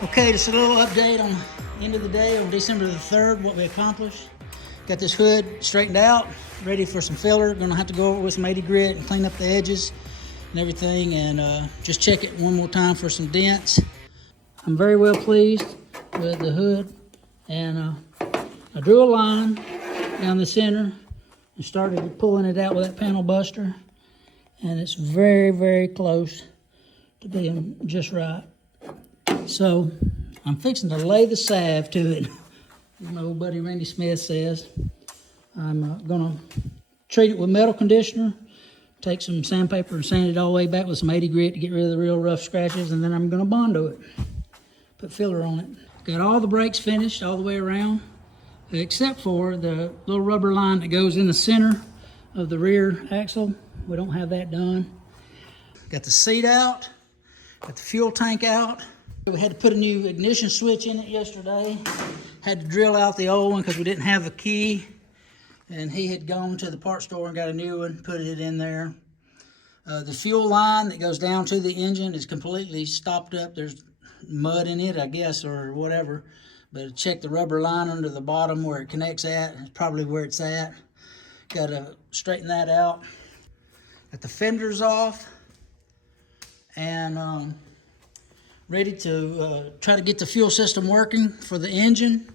Okay, just a little update on the end of the day on December the 3rd, what we accomplished. Got this hood straightened out, ready for some filler. Gonna have to go over with some 80 grit and clean up the edges and everything, and just check it one more time for some dents. I'm very well pleased with the hood, and I drew a line down the center and started pulling it out with that panel buster, and it's very, very close to being just right. So I'm fixing to lay the salve to it, as my old buddy Randy Smith says. I'm gonna treat it with metal conditioner, take some sandpaper and sand it all the way back with some 80 grit to get rid of the real rough scratches, and then I'm gonna Bondo it, put filler on it. Got all the brakes finished all the way around, except for the little rubber line that goes in the center of the rear axle. We don't have that done. Got the seat out, got the fuel tank out. We had to put a new ignition switch in it yesterday. Had to drill out the old one because we didn't have the key. And he had gone to the parts store and got a new one, put it in there. The fuel line that goes down to the engine is completely stopped up. There's mud in it, I guess, or whatever. But check the rubber line under the bottom where it connects at. It's probably where it's at. Got to straighten that out. Got the fenders off. And ready to try to get the fuel system working for the engine.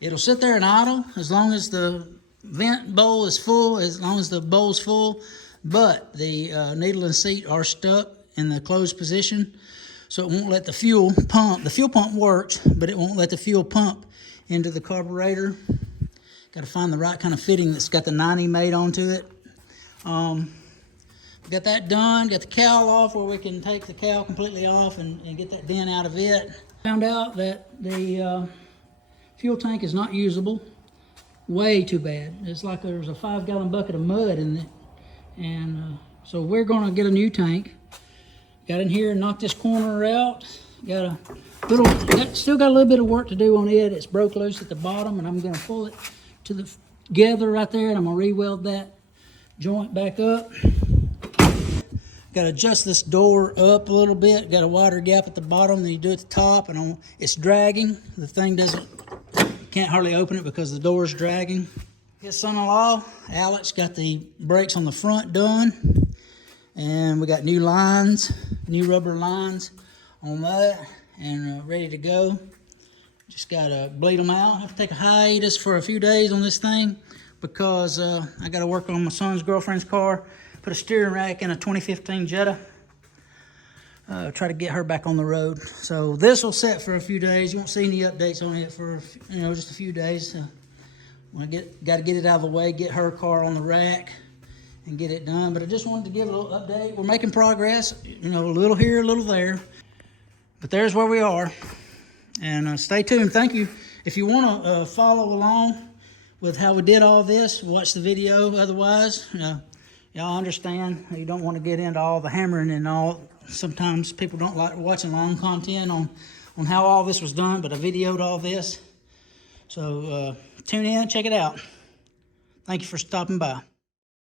It'll sit there and idle as long as the vent bowl is full, as long as the bowl's full, but the needle and seat are stuck in the closed position, so it won't let the fuel pump. The fuel pump works, but it won't let the fuel pump into the carburetor. Got to find the right kind of fitting that's got the 90 made onto it. Got that done, got the cowl off where we can take the cowl completely off and get that dent out of it. Found out that the fuel tank is not usable. Way too bad. It's like there's a 5-gallon bucket of mud in it. And so we're gonna get a new tank. Got in here and knocked this corner out. Still got a little bit of work to do on it. It's broke loose at the bottom, and I'm gonna pull it together right there, and I'm gonna re-weld that joint back up. Got to adjust this door up a little bit. Got a wider gap at the bottom than you do at the top, and it's dragging. The thing can't hardly open it because the door is dragging. His son-in-law, Alex, got the brakes on the front done, and we got new lines, new rubber lines on that, and ready to go. Just got to bleed them out. I have to take a hiatus for a few days on this thing because I got to work on my son's girlfriend's car. Put a steering rack in a 2015 Jetta. Try to get her back on the road. So this will set for a few days. You won't see any updates on it for just a few days. Got to get it out of the way, get her car on the rack, and get it done. But I just wanted to give a little update. We're making progress. A little here, a little there. But there's where we are. And stay tuned. Thank you. If you want to follow along with how we did all this, watch the video. Otherwise, y'all understand you don't want to get into all the hammering and all. Sometimes people don't like watching long content on how all this was done, but I videoed all this. So tune in, check it out. Thank you for stopping by.